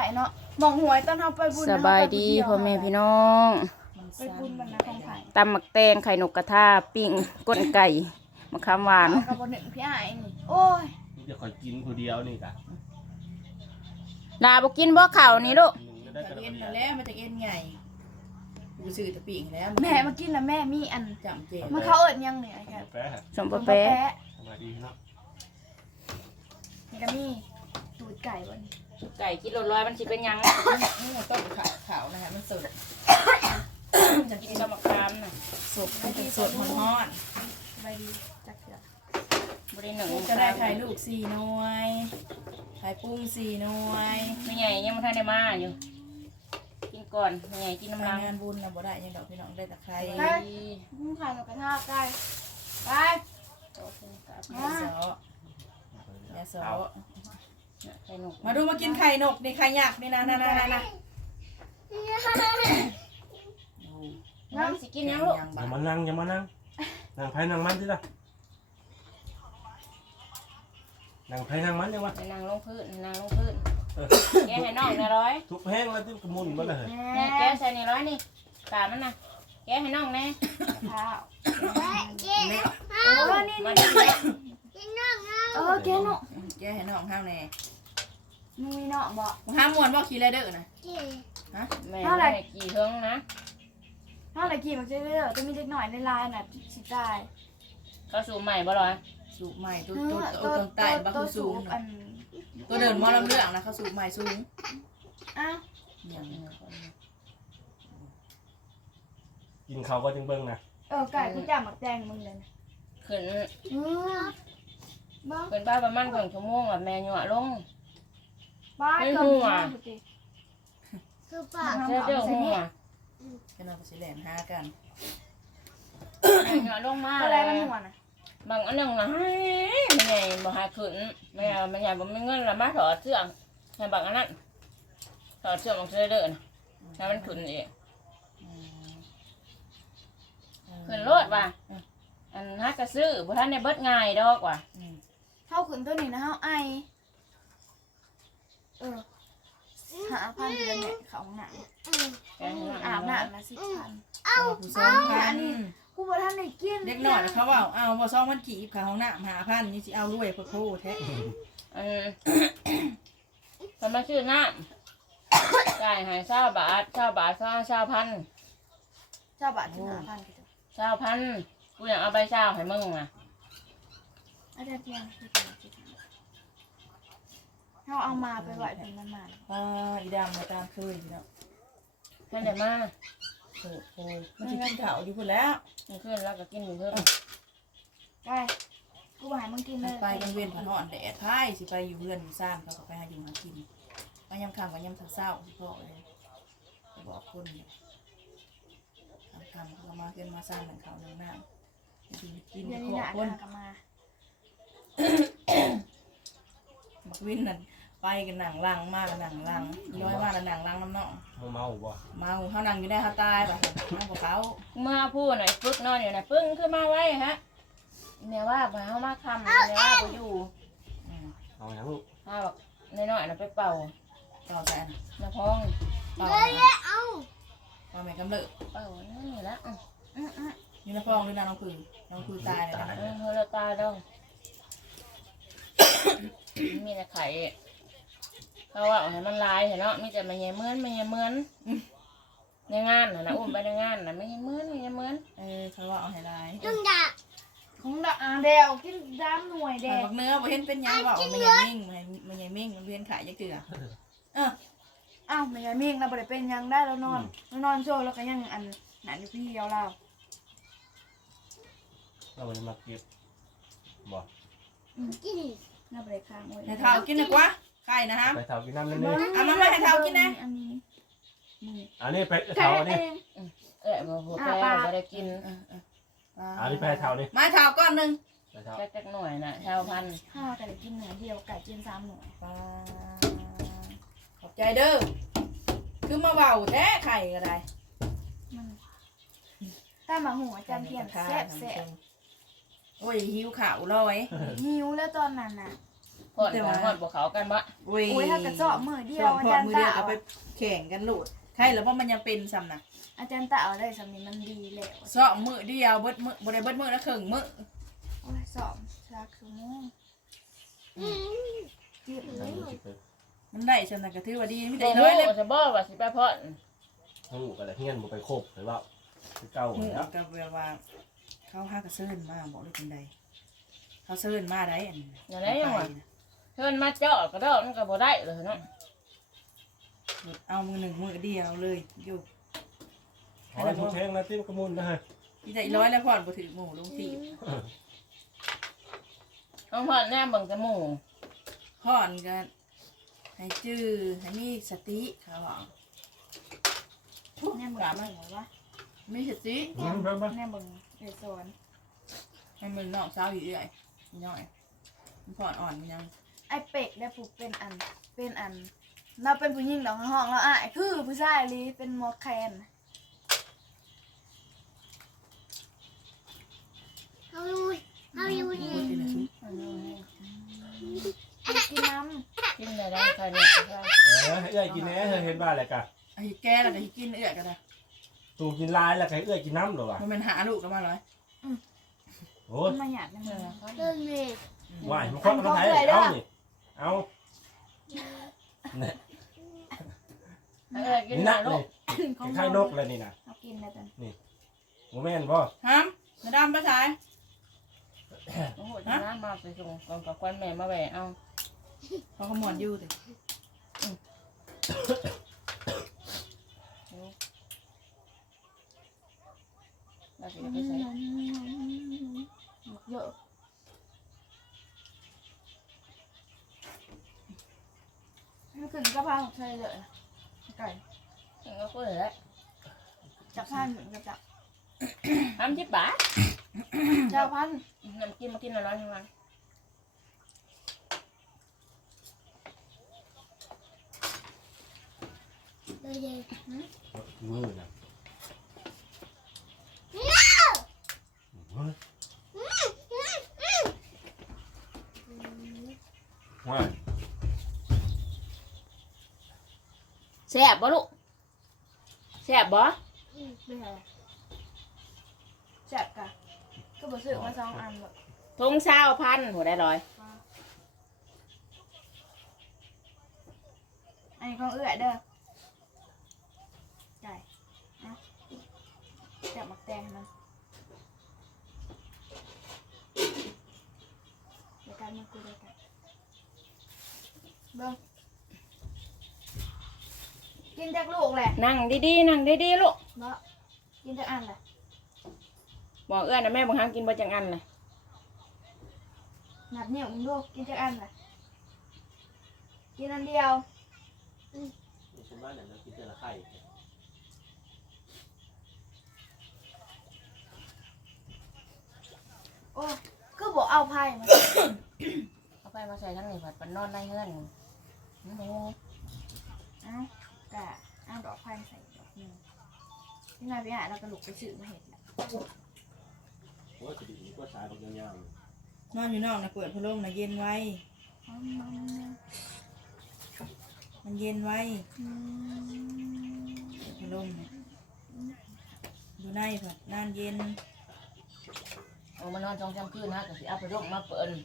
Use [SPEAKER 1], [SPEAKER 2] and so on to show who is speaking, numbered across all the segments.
[SPEAKER 1] เนาะมองหวยตอนเฮาไปบุญ
[SPEAKER 2] สบายดีพ่อแม่พี่น้อง
[SPEAKER 1] ไปบุญบรรณาของไผ่
[SPEAKER 2] ตำหมักแตงไข่นกกระทาปิ้งก้นไก่มะขามหวาน
[SPEAKER 1] เอากับบนหนึ่งพี่อ้ายนี่โอ้ย
[SPEAKER 3] นี่จะคอยกินคนเดียวนี่กะ
[SPEAKER 2] ดาบ่กินบ่ข้าวนี่ลูก
[SPEAKER 3] หนึ่งได้
[SPEAKER 4] ตะ
[SPEAKER 3] กระ
[SPEAKER 4] เอ็น
[SPEAKER 3] เดียว
[SPEAKER 4] แล้วมันจะเอ็นใหญ่กูซื้อตะปีกแล้ว
[SPEAKER 1] แม่มากินแล้วแม่มีอัน
[SPEAKER 4] จำเจ
[SPEAKER 1] มันเขาเอิญยังเนี่ยไอ้แค่
[SPEAKER 3] แป๊ะ
[SPEAKER 2] สมปะแปะ
[SPEAKER 3] สบายดีเนาะ
[SPEAKER 1] นี่ก็มีตูดไก่บน
[SPEAKER 2] ไก่กิโลร้อยมันสิเป็นหยัง
[SPEAKER 4] นี่ต้มขาวนะฮะมันสดจะ
[SPEAKER 2] กิ
[SPEAKER 4] กิ
[SPEAKER 2] น
[SPEAKER 4] น
[SPEAKER 2] กับมะขามน่ะ
[SPEAKER 4] สดมันจะสดมันฮ้อน
[SPEAKER 1] สบายดีจักเถื่อ
[SPEAKER 2] บ่ได้หนึ่ง
[SPEAKER 4] จะได้ไข่ลูก4หน่วยไข่ปุ้ง4หน่วย
[SPEAKER 2] ไม่ใหญ่ยังบ่ทันได้มาอยู่กินก่อนไม่ใหญ่กินน้ำลัง
[SPEAKER 4] งานบุญนะบ่ได้ยังดอกพี่น้องได้แต่ไข่
[SPEAKER 1] มึงขายกับกระทะไก่ไป
[SPEAKER 4] ยาสอยาสอ
[SPEAKER 2] ไข่นก
[SPEAKER 4] มาดูมากินไข่นกนี่ไข่ยักษ์นี่นะนะ
[SPEAKER 2] น้ำสิกินหยังลูก
[SPEAKER 3] อย่ามานั่งนั่งไผ่นั่งมันสิล่ะนั่งไผ่นั่งมันยังวะ
[SPEAKER 2] ไปนั่งลงพื้นแกให้น้องนะร้อย
[SPEAKER 3] ทุกแห้งแล้วที่กระมุนมาเลย
[SPEAKER 2] แม่แกใส่นี่ร้อยนี่กามันน่ะแกให้น้องแน่
[SPEAKER 1] ข้าว
[SPEAKER 4] เล็ก
[SPEAKER 1] นี่
[SPEAKER 2] มา
[SPEAKER 1] นี่
[SPEAKER 2] ดิ
[SPEAKER 1] แกเนาะ
[SPEAKER 4] แกให้น้องห้าวแน่
[SPEAKER 1] มึงมีเนาะบอก
[SPEAKER 4] ห้ามมวนบ่ขี่ไรเด้อนะ
[SPEAKER 2] แม่ไม่ให้กี่เทิงนะ
[SPEAKER 1] ถ้าอะไรกี่มันจะเรื่อยจะมีเล็กหน่อยในลายน่ะสิตาย
[SPEAKER 2] เขาสูบใหม่บ่ร้อย
[SPEAKER 4] สูบใหม่ตัวต้นไต่บ้าคือสูง
[SPEAKER 1] อัน
[SPEAKER 4] ตัวเดินมอลำเรื่องนะเขาสูบใหม่สูง
[SPEAKER 1] อ้าว
[SPEAKER 4] อย่าง
[SPEAKER 3] กินเขาก็จึงเบิ้งนะ
[SPEAKER 1] ไก่กูจับหมักแดงมึงเลย
[SPEAKER 2] ขึ้น
[SPEAKER 1] บ้า
[SPEAKER 2] ขึ้นบ้านประมาณ1 ชั่วโมงอ่ะแม่หยั่วลง
[SPEAKER 1] บ้า
[SPEAKER 2] คือปากเจ้าหัว
[SPEAKER 4] กันเอาไปสิแหลนหากัน
[SPEAKER 2] หยั่วลงมา
[SPEAKER 1] อะไรมันหัวน่ะ
[SPEAKER 2] บางอันนึงนะให้แม่บ่ให้ขึ้นแม่ใหญ่บ่มีเงินละมาถอดเสื้อให้บางอันนั้นถอดเสื้อมันจะได้เดินให้มันขึ้นอีกขึ้นรถว่ะอันฮักกระซื้อบ่ทันได้เบิดง่ายดอกว่ะ
[SPEAKER 1] เข้าขึ้นตัวนี้นะเฮาไอหาพันเดือนเนี่ยเขาหนัง
[SPEAKER 2] แกให้น้อง
[SPEAKER 1] อาบ
[SPEAKER 2] น้
[SPEAKER 1] น้ำมา10,000
[SPEAKER 4] ผู้สองพัน
[SPEAKER 1] กูบ่ทันได้กิน
[SPEAKER 4] เด็กหน่อยเขาว่าเอาบ่ซองมันขี่ขาห้องน้ำ5,000นี่สิเอารวยโคตรแท้
[SPEAKER 2] อันเพิ่นมาซื้อน้ำจ่ายให้20 บาท20 บาท20,000
[SPEAKER 1] เจ้าบาทถึง5,000กี่ตัว
[SPEAKER 2] 20,000กูอยากเอาใบเช้าให้มึงน่ะ
[SPEAKER 1] อาจารย์เพียงเฮาเอามาไปไหวเป็นมันมา
[SPEAKER 4] อีดำมาตามเคยเนาะ
[SPEAKER 2] เพิ่นได้มา
[SPEAKER 4] โอ้มันสิกินข้าวอยู่พุ่นแล้ว
[SPEAKER 2] มันขึ้นแล้วก็กินอยู่เพิ่น
[SPEAKER 1] ไก่กูบ่ให้มึงกินเลย
[SPEAKER 4] ไปกันเวียนผ่านห่อนแดดไพ่สิไปอยู่เพื่อนอยู่ซ่านเขาก็ไปหาอยู่หากินไปยำคำกับยำเศร้าสิพ่อเลยไปบอกคนคำเขามาเกินมาซ่านหลังเขาหนึ่งน้ำกิน
[SPEAKER 1] เดี๋ยว
[SPEAKER 4] ข
[SPEAKER 1] นี้
[SPEAKER 4] อ
[SPEAKER 1] น่ะ
[SPEAKER 4] คน
[SPEAKER 1] กลับมา
[SPEAKER 4] บักวินนั่นไปกันหนังลังมากกันหนังลังย้อยมากกันหนังลังน้ำเนาะ
[SPEAKER 3] เมาบ่
[SPEAKER 4] เมาเขานั่งอยู่ได้เขาตายแบบนั่งกับเขา
[SPEAKER 2] เมื่อพูดหน่อยปึกนอนอยู่น่ะปึ้งขึ้นมาไว้ฮะแม่ว่าบ่เฮามาคำแม่ว่าบ่อยู่
[SPEAKER 3] เอาอย่างลูก
[SPEAKER 2] เฮาบอกน้อยๆน่ะไปเป่า
[SPEAKER 4] ต่อแต่
[SPEAKER 2] น้ำพอง
[SPEAKER 4] ต่อต่อแม่กำเริบ
[SPEAKER 2] เป่านั่นนี่ละ
[SPEAKER 4] อยู่ในฟองหรือน้องคือตายเลยนะ
[SPEAKER 2] เฮาละตาดองมีแต่ไข่เขาว่าให้มันลายเนาะมีแต่มันใหญ่เหมือนในงานน่ะนะอุ้มไปในงานน่ะไม่เหมือน
[SPEAKER 4] เขาว่าเอาให้ได้
[SPEAKER 1] ของดาเดวกินดามหน่วยแดง
[SPEAKER 4] บักเนื้อบ่เห็นเป็นยังว่ามันยังมิ่งมันยังมิ่งมันเวียนขายยักษ์เถื่อ
[SPEAKER 1] อ้าวไม่ใช่มิ่งเราบ่ได้เป็นยังได้แล้วนอนโชว์แล้วก็ยังอันนั่นอยู่พี่เรา
[SPEAKER 3] เราจะมาเก็บบ่
[SPEAKER 1] น่าบ่ได้ค้างไว้
[SPEAKER 4] ให้เท้ากินดีกว่าไข่นะฮะ
[SPEAKER 3] ไปเท่ากินน้ำนี่
[SPEAKER 4] เอามาให้เท้ากินนะ
[SPEAKER 1] อันนี้
[SPEAKER 3] อันนี้ไป
[SPEAKER 1] ไก่
[SPEAKER 3] เท่าอันนี้
[SPEAKER 1] เอง
[SPEAKER 2] บ่ฮู้แต่บ่ได้กิน
[SPEAKER 3] อันนี้ไปเท่านี่
[SPEAKER 4] มาเท้าก้อนหนึ่ง
[SPEAKER 3] ไปเท่า
[SPEAKER 2] จักหน่อยน่ะชาวพัน
[SPEAKER 1] ข้าวแต่ได้กินหน่วยเดียวไก่กิน3หน่วย
[SPEAKER 4] ขอบใจเด้อคือมาเบาแท้ไข่ก็ได้
[SPEAKER 1] มันถ้ามาหัวอาจารย์เพียงแซ่บ
[SPEAKER 4] โอ้ยหิวข่าวลอย
[SPEAKER 1] หิวแล้วตอนนั้นน่ะ
[SPEAKER 2] พอดกันฮอดบ่เขากันบ่
[SPEAKER 4] โอ้ย
[SPEAKER 1] โอ้ยถ้ากระเจาะมือเดีย
[SPEAKER 4] สอ
[SPEAKER 1] ว
[SPEAKER 4] ง
[SPEAKER 1] อา
[SPEAKER 4] พอ
[SPEAKER 1] จา
[SPEAKER 4] ด
[SPEAKER 1] รย์
[SPEAKER 4] มือ
[SPEAKER 1] ตา
[SPEAKER 4] เดียวก็
[SPEAKER 1] เอา
[SPEAKER 4] ไปแข่งกันโหลดใครหรือว่ามันยังเป็นซ้ำนะ
[SPEAKER 1] อาจารย์ตาเอาได้สำนี้มันดีแล้ว
[SPEAKER 4] สองมือเดียวเบิดมือบ่ได้เบิดมือแล้วครึ่งมือ
[SPEAKER 1] โอ้ยสอบชักชั่วโมงจิ้มเล
[SPEAKER 3] นั่ง
[SPEAKER 1] ย
[SPEAKER 3] อยู่สิไป
[SPEAKER 4] มันได้ซ้ำนะก็ถือว่าดีมีแต่
[SPEAKER 2] บ่
[SPEAKER 4] น้อยเลย
[SPEAKER 2] จะบ่ว่าสิไปพอด
[SPEAKER 3] ทั้งหมูกันแล้วเฮียนบ่ไปโคบหรือว่าคือเก่า
[SPEAKER 4] หมู่
[SPEAKER 3] แล้ว
[SPEAKER 4] กับแบบว่าเขาหากระเซินมาบอกเลยเป็นใดเขาเซินมาได้อัน
[SPEAKER 2] อย่างไรยังวะเชิญมาเจาะก็ได้มันก็บ่ได้เลยเนาะ
[SPEAKER 4] เอามือหนึ่งมือเดียวเลยอยู่
[SPEAKER 3] ขอให้ทุกเทงนะที่กระมุนนะฮะ
[SPEAKER 4] ที่ได้ร้อยแล้วพอดบ่ถือหมู่ลงที่
[SPEAKER 2] น้องพอดแน่เบิ่งแต่หมู่
[SPEAKER 4] พอดกันให้จื้อให้มีสติเขาบอก
[SPEAKER 1] แน่เบิ่งมึงวะ
[SPEAKER 4] มีสติ
[SPEAKER 3] ไปไป
[SPEAKER 1] แน่เบิ่งเอซอน
[SPEAKER 4] ให้มันนอกเช้าอยู่เอื่อยนิดหน่อยมันพอดอ่อนมันยัง
[SPEAKER 1] ไอเป็กได้ผูกเป็นอันเราเป็นผู้หญิงดอกห้องเราอ่ะคือผู้ชายลีเป็นหมอแคน
[SPEAKER 5] เอาอยู่ดี
[SPEAKER 4] พูดเป็นอะไร
[SPEAKER 1] กินน้
[SPEAKER 2] กินได้ได้ใครเนี่ย
[SPEAKER 3] เอื้อยกินแหน่เธอเห็นบ้าอะไรกะ
[SPEAKER 4] ไอ้แกแล้วก็กินเอื่อยกันนะ
[SPEAKER 3] ตูกินลายแล้วก็เอื้อยกินน้ำหรอวะ
[SPEAKER 4] มันเป็นหาลูกกันมาเลย
[SPEAKER 3] โอ้
[SPEAKER 1] ำ
[SPEAKER 3] ย
[SPEAKER 1] มันมาหยาดน้ำมัน
[SPEAKER 5] เดินเลย
[SPEAKER 3] ว่ายมันควักมันไทยเอานี่เอาเนี่ย
[SPEAKER 2] กิน
[SPEAKER 3] นี่
[SPEAKER 2] ห
[SPEAKER 3] นะ
[SPEAKER 2] นาลู
[SPEAKER 3] นี่
[SPEAKER 2] ก
[SPEAKER 3] ไข่นกเลยนี่นะ
[SPEAKER 1] เอากินแล้วกัน
[SPEAKER 3] โมแม่นป่ะ
[SPEAKER 4] ฮัมมาดามภาษา
[SPEAKER 2] โอ้โหน้ำมาไปส่งกองกับควันแม่มาแหวเอา
[SPEAKER 4] เขาขมวดอยู่แต่
[SPEAKER 2] เราสิไปใส่
[SPEAKER 1] เยอะมันขึ้นกระเพราใช่เลยไก่
[SPEAKER 2] ถึงก็คุยแล้ว
[SPEAKER 1] จับพันเหมือนกับจับ
[SPEAKER 2] 30 บาท
[SPEAKER 1] เจ้าพัน
[SPEAKER 2] น้ำกินมากินละร้อยทั้งวัน
[SPEAKER 5] เลยเลย
[SPEAKER 3] มือนะว่า
[SPEAKER 2] แซ่บบ่ลูกแซ่บบ่
[SPEAKER 1] เป็นไงแจ็บกะก็บอกซื้อมา2 อันแบบ
[SPEAKER 2] ทง20,000หัวได้ร้อย
[SPEAKER 1] อันนี้ของเอื้อยเด้อไก่นะจับหมักแตงให้มันเดี๋ยวกันมาคุยด้วยกันเบิ้งกินจากลูกแหละ
[SPEAKER 2] นั่งดีๆนั่งดีๆลูก
[SPEAKER 1] เนาะกินจากอันแหละ
[SPEAKER 2] บอกเอื้อนนะแม่บางครั้งกินบ่จังอันเลย
[SPEAKER 1] นับนิ้วมึงดูกินจากอันแหละกินอันเดียว
[SPEAKER 3] ฉันว่าเนี่ยเรากินแต่ละไข่
[SPEAKER 1] โอ้ยคือบอกเอาไพ่มา
[SPEAKER 2] เอาไปมาใส่ทั้งนี้ผัดปันนอนในเฮือนโอ้โห
[SPEAKER 1] เอากะเอาดอกไพ่ใส่ดอกหนึงที่นายไปหาเรากระลุกไปซื้อมาเห็ดแหละ
[SPEAKER 3] โอ้ยจะดีก็สายบางอย่าง
[SPEAKER 4] นอนอยู่นอกนะเปิดพัดลมนะเย็นไว้ มันเย็นไว้เปิดพัดลมนะดูในผัดนานเย็น
[SPEAKER 2] เอามานอน2-3 คืนนะก็สิเอาไปร่มมาเปิด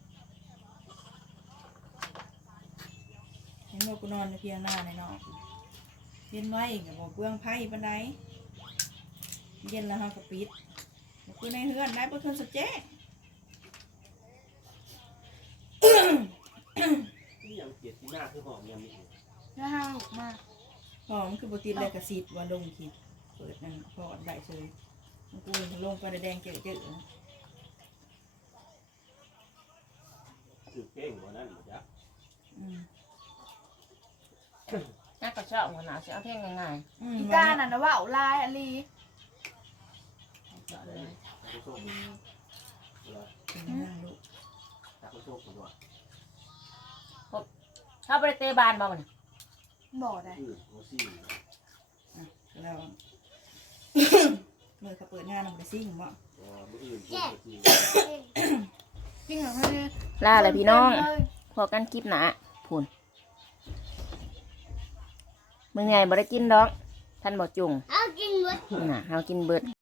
[SPEAKER 4] เห็นว่ากูนอนในเพียงหน้าในนอกเย็นไว้กับบอกเบื้องไพ่ปันไดเย็นแล้วเขาก็ปิดบอกกูในเฮือนได้เพื่อนสะแจ๊ก
[SPEAKER 3] ที่ยังเกลียดที่หน้าคือหอมยังมี
[SPEAKER 1] แล้วห้าลูกมาก
[SPEAKER 4] พอมันคือบติดเลยกระสิดว่าลงขีดเปิดนั่นพอดได้เลยมันกูลงไปแดงเจอ
[SPEAKER 3] คือเก่งกว่านั้นหมดยักษ์
[SPEAKER 2] น่าก็ชอบหัวหน้าสิเอาเพลงง่าย
[SPEAKER 1] อีกาน่ะนะว่าเอาลายอลี
[SPEAKER 2] ๆเจาะเลย
[SPEAKER 3] ตะโกนเลย
[SPEAKER 4] นั่งลูก
[SPEAKER 3] ตะโกนกันว่า
[SPEAKER 2] ถ้าไปเตะบานบ่มัน
[SPEAKER 1] บอกได้
[SPEAKER 3] โอซี่
[SPEAKER 4] แล้ว เมื่อเขาเปิดงานมันไปซิ่งบ่
[SPEAKER 3] มืออื่นโอซี่
[SPEAKER 1] จริงเหรอพี่
[SPEAKER 2] ลาเลยพี่น้อง
[SPEAKER 1] เลย
[SPEAKER 2] พอกันคลิปหนาพูนมึงไงบ่ได้กินดอกท่านบ่จุง
[SPEAKER 5] เอากินหมด
[SPEAKER 2] น่ะเฮากินเบิด